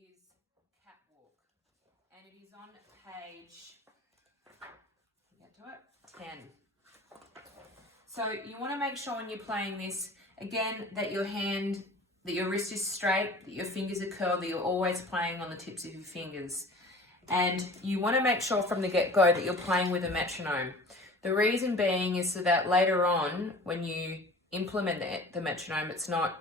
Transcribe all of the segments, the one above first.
is Catwalk, and it is on page, get to it, 10. So you want to make sure when you're playing this, again, that your wrist is straight, that your fingers are curled, that you're always playing on the tips of your fingers. And you want to make sure from the get-go that you're playing with a metronome. The reason being is so that later on, when you implement the metronome, it's not,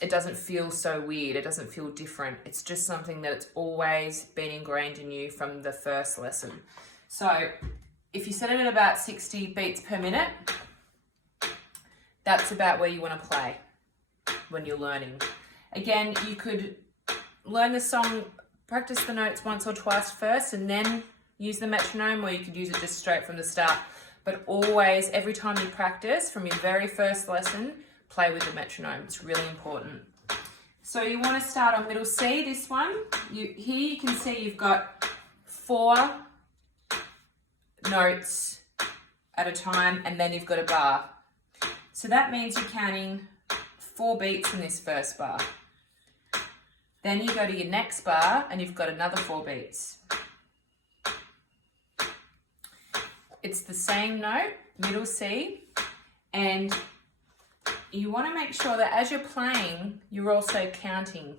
it doesn't feel so weird, it doesn't feel different. It's just something that it's always been ingrained in you from the first lesson. So if you set it at about 60 beats per minute, that's about where you want to play when you're learning. Again, you could learn the song, practice the notes once or twice first and then use the metronome, or you could use it just straight from the start. But always, every time you practice, from your very first lesson, play with the metronome. It's really important. So you want to start on middle C, this one. Here you can see you've got 4 notes at a time, and then you've got a bar. So that means you're counting 4 beats in this first bar. Then you go to your next bar and you've got another 4 beats. It's the same note, middle C, and you want to make sure that as you're playing, you're also counting.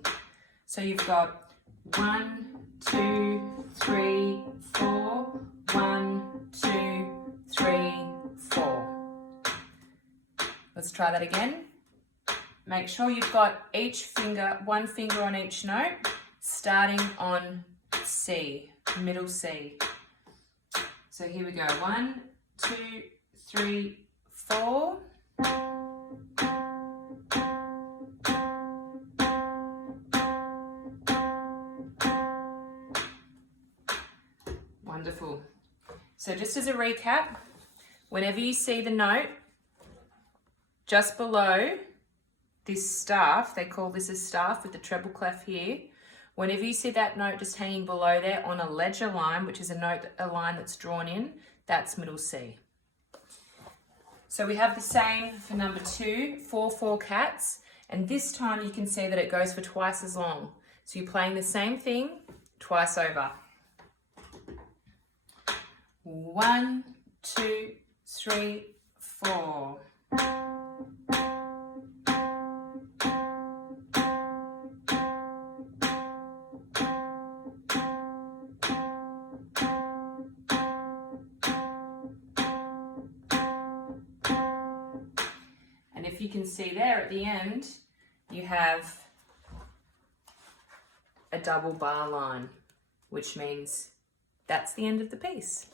So you've got 1, 2, 3, 4, 1, 2, 3, 4. Let's try that again. Make sure you've got one finger on each note, starting on C, middle C. So here we go, 1, 2, 3, 4. Wonderful. So just as a recap, whenever you see the note just below this staff, they call this a staff with the treble clef here. Whenever you see that note just hanging below there on a ledger line, which is a line that's drawn in, that's middle C. So we have the same for number 2, 4, 4 cats, and this time you can see that it goes for twice as long. So you're playing the same thing twice over. 1, 2, 3, 4. And if you can see there at the end, you have a double bar line, which means that's the end of the piece.